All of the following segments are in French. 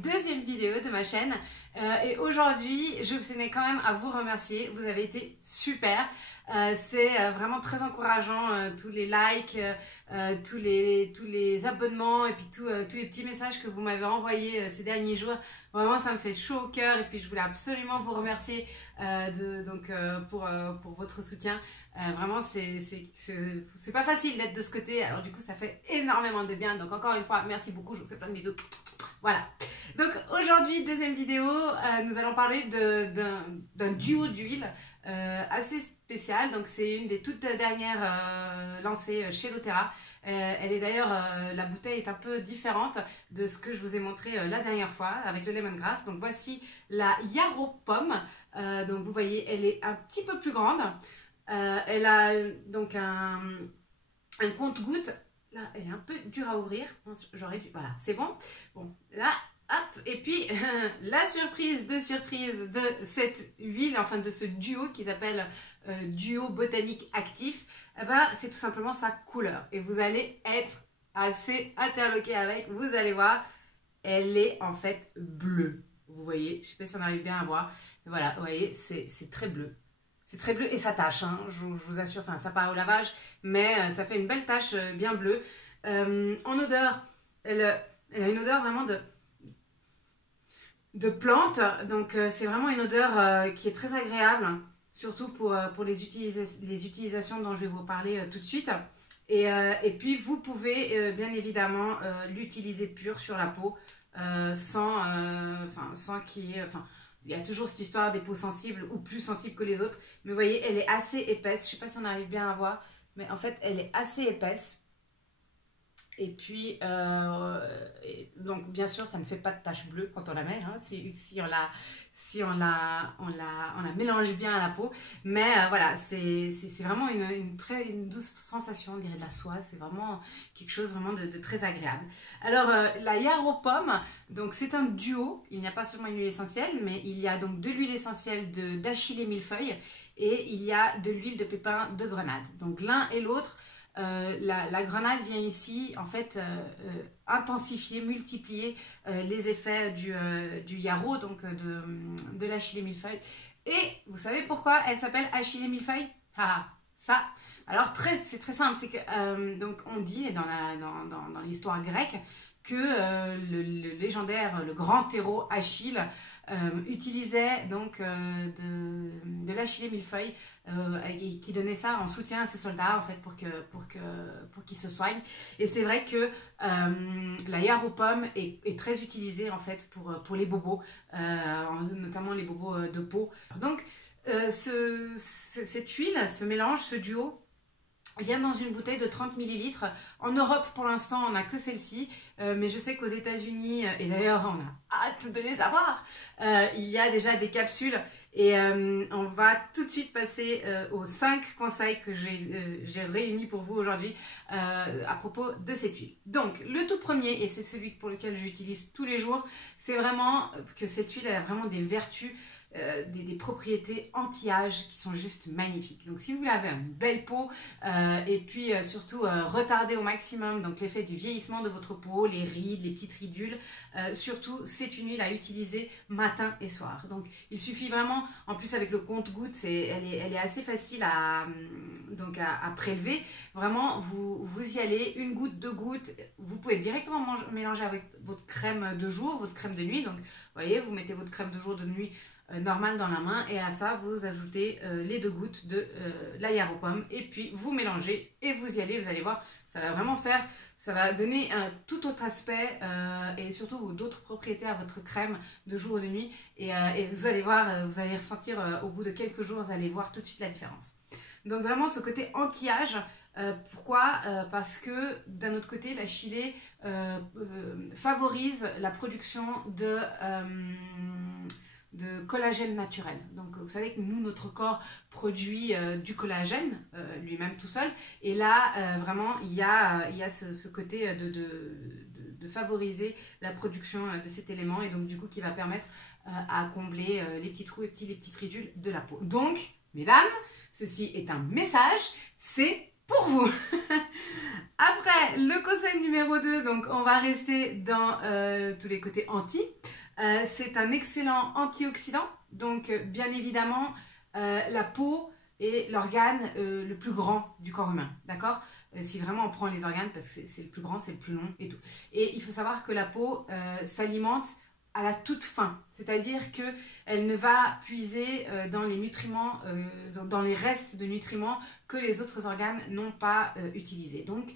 Deuxième vidéo de ma chaîne et aujourd'hui je tenais quand même à vous remercier, vous avez été super, c'est vraiment très encourageant, tous les likes, tous les abonnements et puis tous les petits messages que vous m'avez envoyés ces derniers jours, vraiment ça me fait chaud au cœur et puis je voulais absolument vous remercier pour votre soutien. Vraiment c'est pas facile d'être de ce côté, alors du coup ça fait énormément de bien, donc encore une fois merci beaucoup, je vous fais plein de bisous. Voilà, donc aujourd'hui, deuxième vidéo, nous allons parler d'un duo d'huile assez spécial. Donc c'est une des toutes dernières lancées chez doTERRA. Elle est d'ailleurs, la bouteille est un peu différente de ce que je vous ai montré la dernière fois avec le lemongrass. Donc voici la Yarrow Pomme. Donc vous voyez, elle est un petit peu plus grande. Elle a donc un compte-gouttes. Là, elle est un peu dure à ouvrir. J'aurais dû... Voilà, c'est bon. Bon, là, hop. Et puis, la surprise de cette huile, enfin de ce duo qui s'appelle Duo Botanique Actif, eh ben, c'est tout simplement sa couleur. Et vous allez être assez interloqué avec. Vous allez voir, elle est en fait bleue. Vous voyez, je ne sais pas si on arrive bien à voir. Voilà, vous voyez, c'est très bleu. C'est très bleu et ça tache, hein, je vous assure, enfin ça part au lavage, mais ça fait une belle tache bien bleue. En odeur, elle a une odeur vraiment de plante, donc c'est vraiment une odeur qui est très agréable, surtout pour les utilisations dont je vais vous parler tout de suite. Et puis vous pouvez bien évidemment l'utiliser pur sur la peau, sans qu'il y ait... il y a toujours cette histoire des peaux sensibles ou plus sensibles que les autres. Mais vous voyez, elle est assez épaisse. Je ne sais pas si on arrive bien à voir. Mais en fait, elle est assez épaisse. Et puis, donc bien sûr, ça ne fait pas de tache bleue quand on la met. Hein, si on la mélange bien à la peau. Mais voilà, c'est vraiment une douce sensation, on dirait de la soie. C'est vraiment quelque chose vraiment de très agréable. Alors, la Yarrow Pomme, donc c'est un duo. Il n'y a pas seulement une huile essentielle, mais il y a donc de l'huile essentielle d'achillée millefeuille et il y a de l'huile de pépin de grenade. Donc l'un et l'autre. La grenade vient ici en fait intensifier, multiplier les effets du yarrow, donc de l'achillée millefeuille. Et vous savez pourquoi elle s'appelle achillée millefeuille? Ah, ça. Alors c'est très simple, c'est que donc on dit dans l'histoire grecque que le légendaire, le grand héros Achille utilisait donc de l'achillée millefeuille qui donnait ça en soutien à ses soldats en fait pour qu'ils se soignent. Et c'est vrai que la Yarrow Pomme est très utilisée en fait pour les bobos, notamment les bobos de peau. Donc cette huile, ce mélange, ce duo vient dans une bouteille de 30 ml. En Europe, pour l'instant, on n'a que celle-ci. Mais je sais qu'aux États-Unis, et d'ailleurs, on a hâte de les avoir, il y a déjà des capsules. Et on va tout de suite passer aux 5 conseils que j'ai réunis pour vous aujourd'hui à propos de cette huile. Donc, le tout premier, et c'est celui pour lequel j'utilise tous les jours, c'est vraiment que cette huile a vraiment des vertus, des propriétés anti-âge qui sont juste magnifiques. Donc si vous avez une belle peau et puis surtout retarder au maximum donc l'effet du vieillissement de votre peau, les rides, les petites ridules, surtout c'est une huile à utiliser matin et soir. Donc il suffit vraiment, en plus avec le compte-gouttes, elle est assez facile à prélever. Vraiment vous y allez, une goutte, 2 gouttes, vous pouvez directement mélanger avec votre crème de jour, votre crème de nuit. Donc vous voyez, vous mettez votre crème de jour, de nuit normale dans la main et à ça vous ajoutez les 2 gouttes de la Yarrow Pomme et puis vous mélangez et vous y allez, vous allez voir, ça va vraiment faire, ça va donner un tout autre aspect et surtout d'autres propriétés à votre crème de jour et de nuit et vous allez voir, vous allez ressentir au bout de quelques jours, vous allez voir tout de suite la différence. Donc vraiment ce côté anti-âge, pourquoi? Parce que d'un autre côté l'achillée favorise la production de collagène naturel. Donc vous savez que nous, notre corps produit du collagène lui-même tout seul, et là vraiment il y a ce côté de de favoriser la production de cet élément et donc du coup qui va permettre à combler les petits trous et les petites ridules de la peau. Donc, mesdames, ceci est un message, c'est pour vous. Après, le conseil numéro 2, donc on va rester dans tous les côtés anti. C'est un excellent antioxydant. Donc, bien évidemment, la peau est l'organe le plus grand du corps humain. D'accord ? Si vraiment on prend les organes, parce que c'est le plus grand, c'est le plus long et tout. Et il faut savoir que la peau s'alimente à la toute fin. C'est-à-dire qu'elle ne va puiser dans les nutriments, dans les restes de nutriments que les autres organes n'ont pas utilisés. Donc,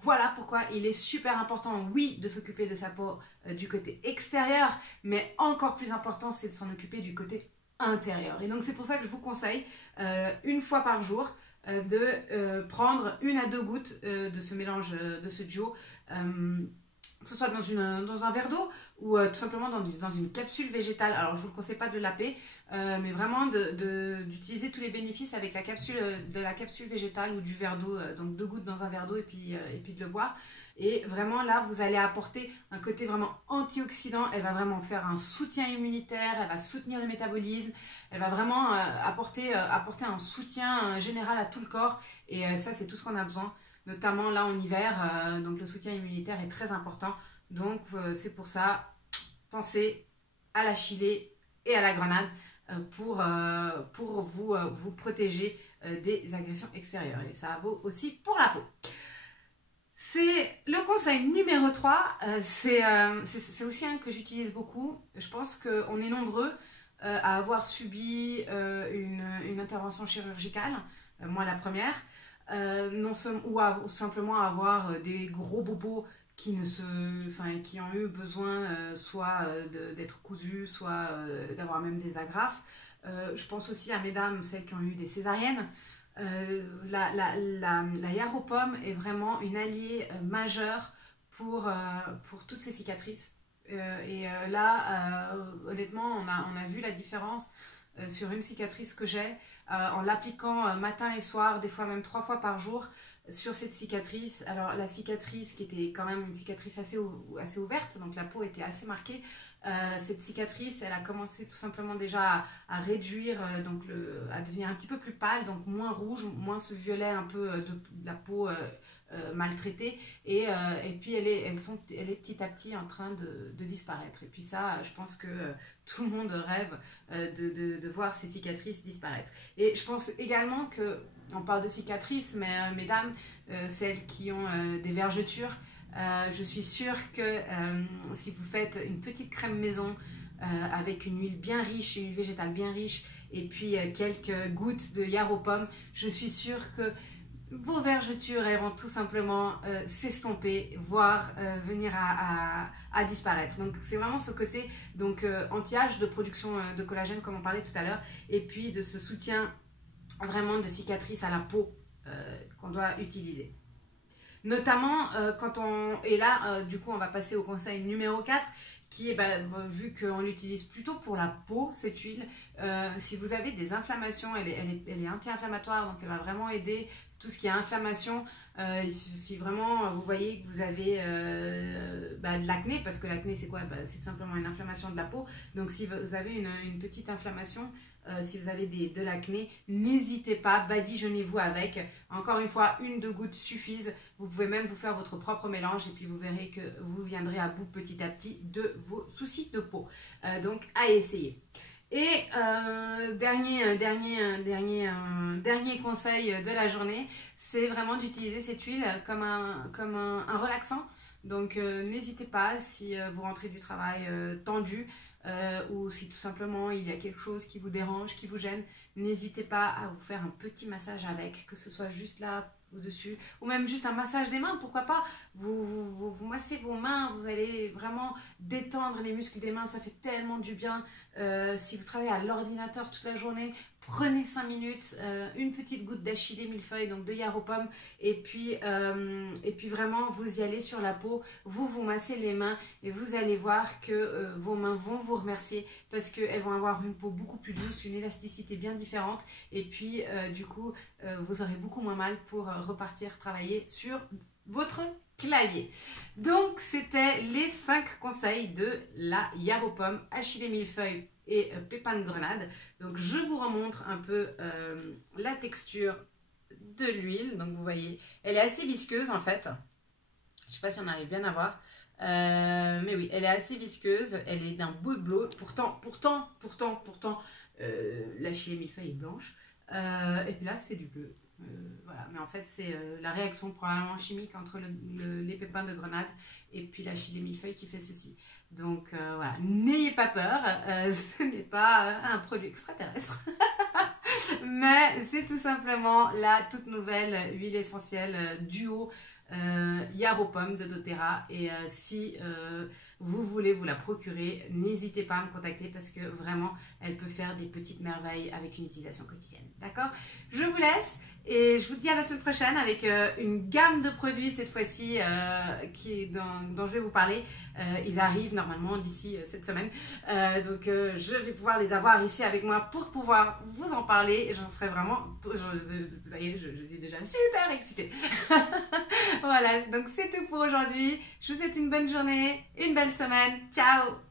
voilà pourquoi il est super important, oui, de s'occuper de sa peau du côté extérieur, mais encore plus important, c'est de s'en occuper du côté intérieur. Et donc, c'est pour ça que je vous conseille, une fois par jour, de prendre 1 à 2 gouttes de ce mélange, de ce duo, que ce soit dans un verre d'eau ou tout simplement dans une capsule végétale. Alors, je ne vous le conseille pas de le laper, mais vraiment d'utiliser tous les bénéfices avec de la capsule végétale ou du verre d'eau, donc 2 gouttes dans un verre d'eau et puis de le boire. Et vraiment, là, vous allez apporter un côté vraiment antioxydant. Elle va vraiment faire un soutien immunitaire, elle va soutenir le métabolisme, elle va vraiment apporter un soutien général à tout le corps. Et ça, c'est tout ce qu'on a besoin. Notamment là en hiver, donc le soutien immunitaire est très important. Donc c'est pour ça, pensez à la chilée et à la grenade pour vous protéger des agressions extérieures. Et ça vaut aussi pour la peau. C'est le conseil numéro 3, c'est aussi un que j'utilise beaucoup. Je pense qu'on est nombreux à avoir subi une intervention chirurgicale, moi la première. Ou simplement avoir des gros bobos qui ont eu besoin soit d'être cousus, soit d'avoir même des agrafes. Je pense aussi à mesdames, celles qui ont eu des césariennes. La Yaropom est vraiment une alliée majeure pour toutes ces cicatrices. Là, honnêtement, on a vu la différence sur une cicatrice que j'ai en l'appliquant matin et soir, des fois même 3 fois par jour sur cette cicatrice. Alors la cicatrice qui était quand même une cicatrice assez ouverte, donc la peau était assez marquée, cette cicatrice elle a commencé tout simplement déjà à réduire, donc à devenir un petit peu plus pâle, donc moins rouge, moins ce violet un peu de la peau maltraitée, et puis elle est petit à petit en train de disparaître. Et puis ça, je pense que tout le monde rêve de voir ces cicatrices disparaître. Et je pense également que, on parle de cicatrices, mais mesdames, celles qui ont des vergetures, je suis sûre que si vous faites une petite crème maison avec une huile bien riche, une huile végétale bien riche, et puis quelques gouttes de Yaropom, je suis sûre que vos vergetures, elles vont tout simplement s'estomper, voire venir à disparaître. Donc c'est vraiment ce côté anti-âge, de production de collagène comme on parlait tout à l'heure, et puis de ce soutien vraiment de cicatrices à la peau qu'on doit utiliser. Notamment et là du coup on va passer au conseil numéro 4, qui est, vu qu'on l'utilise plutôt pour la peau, cette huile, si vous avez des inflammations, elle est anti-inflammatoire, donc elle va vraiment aider tout ce qui est inflammation. Si vraiment vous voyez que vous avez de l'acné, parce que l'acné c'est quoi? C'est tout simplement une inflammation de la peau. Donc si vous avez une petite inflammation, si vous avez de l'acné, n'hésitez pas, badigeonnez-vous avec. Encore une fois, 1-2 gouttes suffisent. Vous pouvez même vous faire votre propre mélange et puis vous verrez que vous viendrez à bout petit à petit de vos soucis de peau. Donc à essayer. Et dernier conseil de la journée, c'est vraiment d'utiliser cette huile comme un relaxant. Donc n'hésitez pas, si vous rentrez du travail tendu, ou si tout simplement il y a quelque chose qui vous dérange, qui vous gêne, n'hésitez pas à vous faire un petit massage avec, que ce soit juste là au-dessus, ou même juste un massage des mains, pourquoi pas. Vous massez vos mains, vous allez vraiment détendre les muscles des mains, ça fait tellement du bien. Si vous travaillez à l'ordinateur toute la journée, prenez 5 minutes, une petite goutte d'achillée millefeuille, donc de Yaropom, et puis vraiment vous y allez sur la peau, vous massez les mains et vous allez voir que vos mains vont vous remercier, parce qu'elles vont avoir une peau beaucoup plus douce, une élasticité bien différente, et puis du coup vous aurez beaucoup moins mal pour repartir travailler sur votre clavier. Donc c'était les 5 conseils de la Yaropomme, achillée millefeuille et pépins de grenade. Donc je vous remontre un peu la texture de l'huile. Donc vous voyez, elle est assez visqueuse en fait. Je sais pas si on arrive bien à voir. Mais oui, elle est assez visqueuse. Elle est d'un beau bleu. Pourtant, l'achillée millefeuille est blanche. Et puis là, c'est du bleu. Voilà. Mais en fait, c'est la réaction probablement chimique entre les pépins de grenade et puis l'achillée millefeuille qui fait ceci. Donc voilà, n'ayez pas peur. Ce n'est pas un produit extraterrestre. Mais c'est tout simplement la toute nouvelle huile essentielle duo Yaropomme de doTERRA. Et si vous voulez vous la procurer, n'hésitez pas à me contacter parce que vraiment elle peut faire des petites merveilles avec une utilisation quotidienne. D'accord? Je vous laisse et je vous dis à la semaine prochaine avec une gamme de produits cette fois-ci dont je vais vous parler. Ils arrivent normalement d'ici cette semaine. Donc je vais pouvoir les avoir ici avec moi pour pouvoir vous en parler. Et j'en serai vraiment, ça y est, je suis déjà super excitée. Voilà, donc c'est tout pour aujourd'hui. Je vous souhaite une bonne journée, une belle semaine. Ciao!